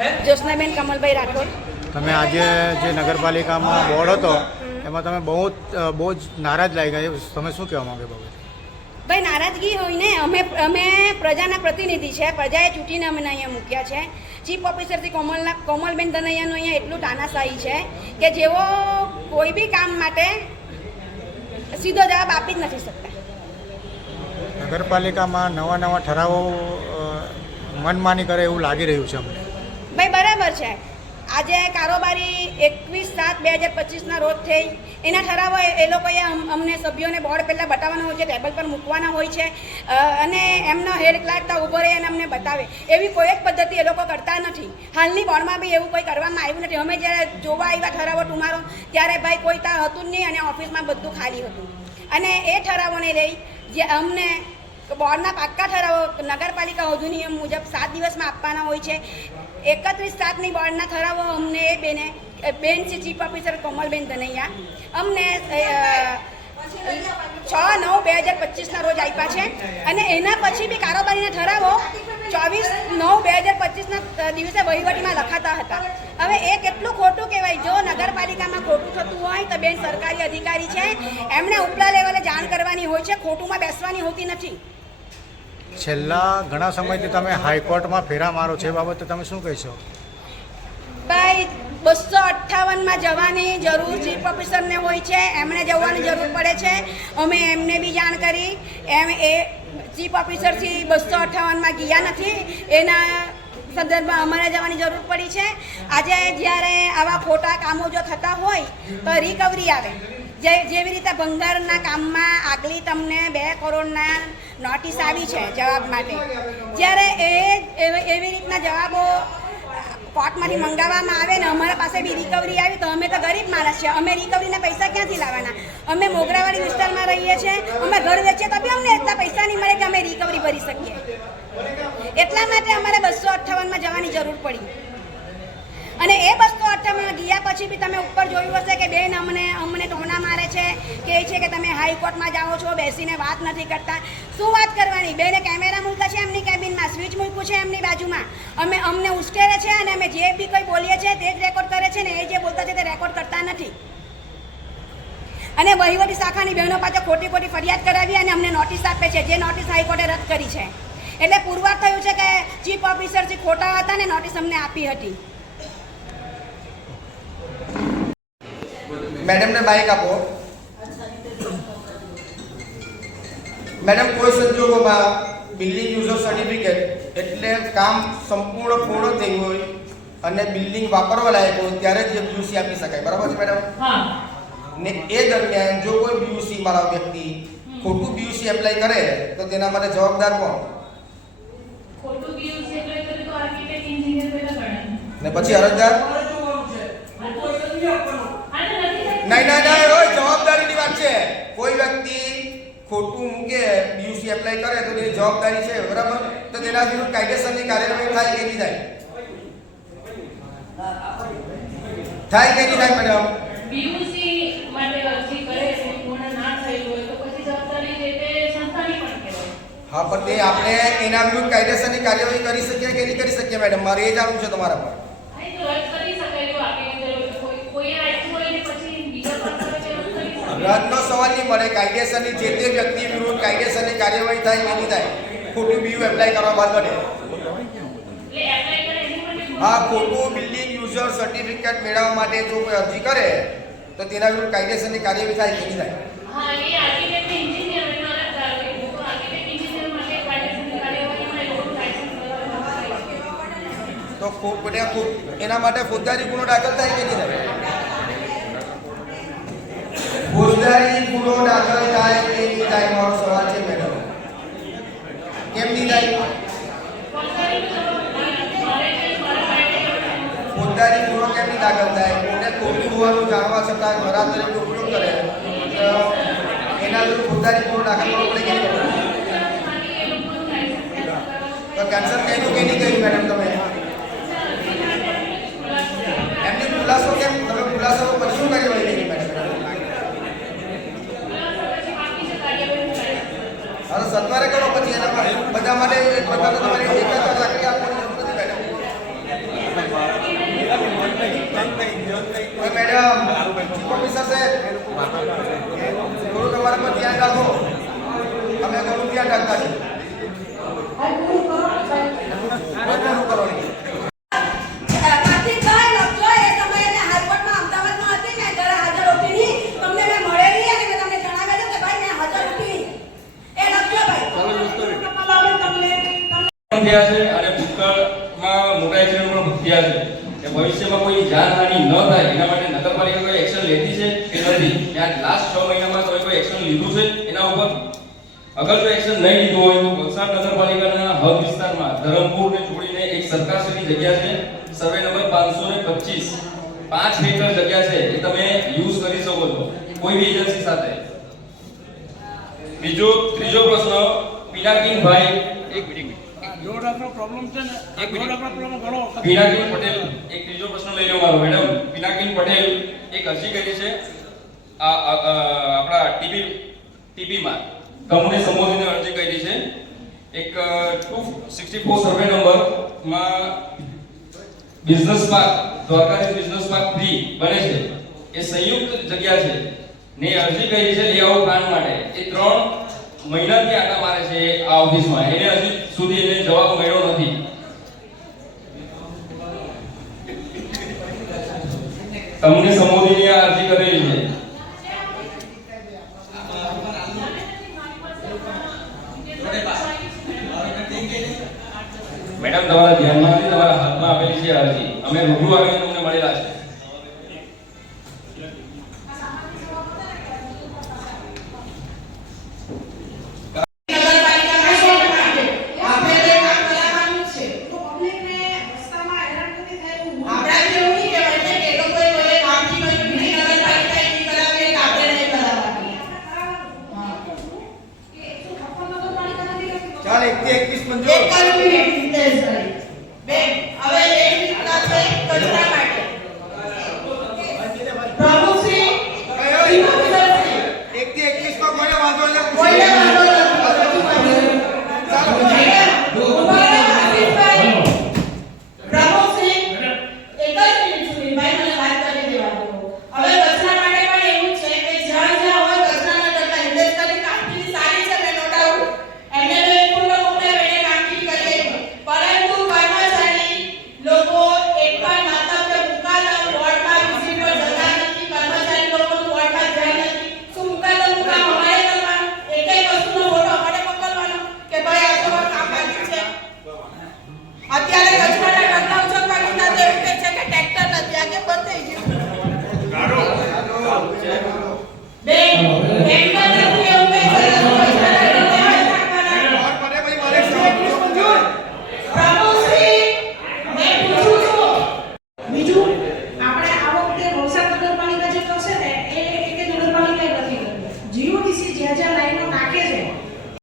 જ્યોત્સનાબેન કમલભાઈ રાઠોડ. તમે આજે જે નગરપાલિકામાં બોર્ડ હતો એમાં તમે બહુ બહુ જ નારાજ લાગી ગયા તમે શું કહેવા માંગે બાબત? ભાઈ નારાજગી હોય ને અમે અમે પ્રજાના પ્રતિનિધિ છે. પ્રજાએ ચૂંટીને અમને અહીંયા મૂક્યા છે. ચીફ ઓફિસરથી કોમલના કોમલબેન ધનૈયાનું અહીંયા એટલું તાનાશાહી છે કે જેઓ કોઈ બી કામ માટે સીધો જવાબ આપી જ નથી શકતા. નગરપાલિકામાં નવા નવા ઠરાવો મનમાની કરે એવું લાગી રહ્યું છે અમને. ભાઈ, બરાબર છે. આજે કારોબારી એકવીસ સાત બે હજાર પચીસના રોજ થઈ. એના ઠરાવો એ- લોકોએ અમને સભ્યોને બોર્ડ પહેલાં બતાવવાના હોય છે ટેબલ પર મૂકવાના હોય છે. અને એમનો હેડ ક્લાર્ક ત્યાં ઊભો રહી અને અમને બતાવે. એવી કોઈ જ પદ્ધતિ એ લોકો કરતા નથી. હાલની બોર્ડમાં બી એવું કોઈ કરવામાં આવ્યું નથી. અમે જ્યારે જોવા આવ્યા ઠરાવો ટુમારો ત્યારે ભાઈ કોઈ ત્યાં હતું જ નહીં અને ઓફિસમાં બધું ખાલી હતું. અને એ ઠરાવોને લઈ જે અમને બોર્ડના પાક્કા ઠરાવો નગરપાલિકા અધિનિયમ મુજબ સાત દિવસમાં આપવાના હોય છે. એકત્રીસ સાતની બોર્ડના ઠરાવો અમને એ બેને બેન છે, ચીફ ઓફિસર કોમલબેન ધનૈયા. અમને છ, નવ, બે હજાર પચીસના રોજ આપ્યા છે. અને એના પછી બી કારોબારીના ઠરાવો ચોવીસ, નવ, બે હજાર પચીસના દિવસે વહીવટીમાં લખાતા હતા. હવે એ કેટલું ખોટું કહેવાય? જો નગરપાલિકામાં ખોટું થતું હોય તો બેન સરકારી અધિકારી છે. એમણે ઉપલા લેવલે જાણ કરવાની હોય છે. ખોટુંમાં બેસવાની હોતી નથી. છેલ્લા ઘણા સમયથી તમે હાઈકોર્ટમાં ફેરા મારો છે બાબતે તમે શું કહેશો? ભાઈ, બસો અઠ્ઠાવનમાં જવાની જરૂર ચીફ ઓફિસરને હોય છે, એમણે જવાની જરૂર પડે છે. અમે એમને બી જાણ કરી. એમ એ ચીફ ઓફિસરથી બસો અઠ્ઠાવનમાં ગયા નથી. એના સંદર્ભમાં અમારે જવાની જરૂર પડી છે. આજે જ્યારે આવા ખોટા કામો જો થતા હોય તો રિકવરી આવે. જે જેવી રીતે ભંગારના કામમાં આગલી તમને બે કરોડના નોટિસ આવી છે જવાબ માટે. જ્યારે એ એવી રીતના જવાબો કોર્ટમાંથી મંગાવવામાં આવે ને અમારા પાસે બી રિકવરી આવી, તો અમે તો ગરીબ માણસ છીએ. અમે રિકવરીના પૈસા ક્યાંથી લાવવાના? અમે મોગરાવાડી વિસ્તારમાં રહીએ છીએ. અમે ઘર વેચીએ તો બી અમને એટલા પૈસા નહીં મળે કે અમે રિકવરી ભરી શકીએ. એટલા માટે અમારે બસો અઠ્ઠાવનમાં જવાની જરૂર પડી. અને એ બસો અઠ્ઠાવનમાં ગયા પછી બી તમે ઉપર જોયું હશે કે બેન અમને અમને ટોના મારે છે, કે છે કે તમે હાઈકોર્ટમાં જાઓ છો, બેસીને વાત નથી કરતા. શું વાત કરવાની? બેને કેમેરા મૂક્યા છે એમની કેબિનમાં, સ્વિચ મૂક્યું છે એમની બાજુમાં. અમે અમને ઉશ્કેરે છે અને અમે જે બી કંઈ બોલીએ છીએ તે જ રેકોર્ડ કરે છે ને એ જે બોલતા છે તે રેકોર્ડ કરતા નથી. અને વહીવટી શાખાની બહેનો પાસે ખોટી ખોટી ફરિયાદ કરાવી અને અમને નોટિસ આપે છે. જે નોટિસ હાઈકોર્ટે રદ કરી છે. એટલે પુરવાર થયું છે કે ચીફ ઓફિસર જે ખોટા હતા ને નોટિસ અમને આપી હતી. મેડમને બાઇક આપો. મેડમ કોઈ સંજોગોમાં બિલ્ડિંગ યુઝર સર્ટિફિકેટ એટલે કામ સંપૂર્ણ પૂર્ણ થયું હોય અને બિલ્ડિંગ વાપરવા લાયક હોય ત્યારે જ બીયુસી આપી શકાય. બરાબર છે મેડમ? ને એ દરમિયાન જો કોઈ બીયુસી વાળા વ્યક્તિ ખોટું બીયુસી એપ્લાય કરે તો તેના માટે જવાબદાર કોણ? ખોટું તો આર્કિટેક્ટ એન્જિનિયર પેલા ને પછી અરજદાર? નહીં નહીં નહીં ઓય જવાબદારીની વાત છે. કોઈ વ્યક્તિ ખોટું મૂકે બીયુસી એપ્લાય કરે તો તેની જવાબદારી છે બરાબર? તો તેના વિરુદ્ધ કાયદેસરની કાર્યવાહી થાય કે નહીં થાય? થાય કે નહીં થાય મેડમ? બીયુસી માટે અરજી કરે છે પૂર્ણ ના થયું હોય તો પછી જવાબદારી જે તે સંસ્થાની પણ કહેવાય. હા પણ તે આપણે એના વિરુદ્ધ કાયદેસરની કાર્યવાહી કરી શકીએ કે નહીં કરી શકીએ મેડમ? મારે એ જાણવું છે તમારા પર હા, એ તો રદ કરી શકાય જો આપેલી જરૂર હોય. કોઈ કોઈએ આપ્યું હોય ને પછી બીજા પાસે આવે તો રદ કરી શકાય રદનો સવાલ નહીં મળે કાયદેસરની જે તે વ્યક્તિ વિરુદ્ધ કાયદેસરની કાર્યવાહી થાય નહીં થાય. ખોટું બીયુ એપ્લાય કરવા બાદ એની માટે હા ખોટું બિલ્ડિંગ યુઝર સર્ટિફિકેટ મેળવવા માટે જો કોઈ અરજી કરે તો તેના વિરુદ્ધ કાયદેસરની કાર્યવાહી થાય કે નહીં થાય. એનો તો આર્કિટેક્ટ એન્જિનિયર માટે કાયદેસરની કાર્યવાહીમાં એ લોકો લાયસન્સ મેળવવા થાય. તો ખો- બધા એના માટે ફોજદારી ગુનો દાખલ થાય કે નહીં થાય? ફોજદારી ગુનો દાખલ થાય તેની થાય મારો સવાલ છે મેડમ. કેમની થાય ફોજદારી ગુનો કેમની દાખલ થાય? કોને ખોટું હોવાનું જાણવા છતાં ઘરા તરીકે ઉપયોગ કરે. તો એના વિરુદ્ધ ફોજદારી ગુનો દાખલ કરવો પડે કે કેન્સર કહ્યું કે નહીં કહ્યું મેડમ તમે એમની ખુલાસો કેમ તમે ખુલાસો પછી શું કાર્યવાહી કરી મેડમ હવે સત્વરે કરો પછી એના પર બધા માટે એક પ્રકારનો તમારે એક જ ચાકરી આપવાની જરૂર નથી મેડમ મેડમ ચીફ ઓફિસર સાહેબ થોડું તમારા પર ધ્યાન રાખો અમે ઘણું ધ્યાન રાખતા છીએ બધું કરો નહીં કાર્તિક ભાઈ લખજો એ સમયે મેં હાઈકોર્ટમાં અમદાવાદમાં હતી ને ત્યારે હાજર હતી નહીં તમને મેં મળેલી અને મેં તમને જણાવેલું કે ભાઈ મેં હાજર હતી નહીં એ લખજો ભાઈ પણ થયા છે અને ભૂતકાળમાં મોટા એક્સિડન્ટ પણ થયા છે કે ભવિષ્યમાં કોઈ જાનહાનિ ન થાય, એના માટે નગરપાલિકા કોઈ એક્શન લેતી છે કે નથી? ત્યાં લાસ્ટ છ મહિનામાં તમે કોઈ એક્શન લીધું છે? એના ઉપર અગર જો એક્શન નહીં લીધું હોય, તો વલસાડ નગરપાલિકાના હદ વિસ્તારમાં ધરમપુરને જોડીને એક સરકારશ્રીની જગ્યા છે. સર્વે નંબર 525 પાંચ હેક્ટર જગ્યા છે, એ તમે યુઝ કરી શકો છો. કોઈ બી એજન્સી સાથે. બીજો, ત્રીજો પ્રશ્ન, પિનાકિનભાઈ, એક મિનિટ. રોડ પ્રોબ્લેમ છે ને એક આપનો પ્રોબ્લેમ ઘણો વખત પટેલ એક ત્રીજો પ્રશ્ન લઈ લો મારો મેડમ. પિનાકિન પટેલ એક અરજી કરી છે આપણા ટીબી ટીબીમાં તમને સંબોધીને અરજી કરી છે. એક ટુ સિક્સટી ફોર સર્વે નંબરમાં business park Dwarkadhish business park three બને છે. એ સંયુક્ત જગ્યા છે. ને અરજી કરી છે લેઆઉટ પ્લાન માટે. એ ત્રણ મહિનાથી આટા મારે છે આ ઓફિસમાં. એને હજી સુધી એને જવાબ મળ્યો નથી. તમને સંબોધીને આ અરજી કરેલી છે. મેડમ, તમારા ધ્યાનમાં તમારા હાથમાં આપેલી છે અરજી. અમે રૂબરૂ આવીને તમને મળેલા છે. એક થી એકવીસ મંજૂર બેન હવે એક મિનિટના છે કચરા માટે. એક થી એકવીસમાં કોઈ વાંધો એટલે કોઈ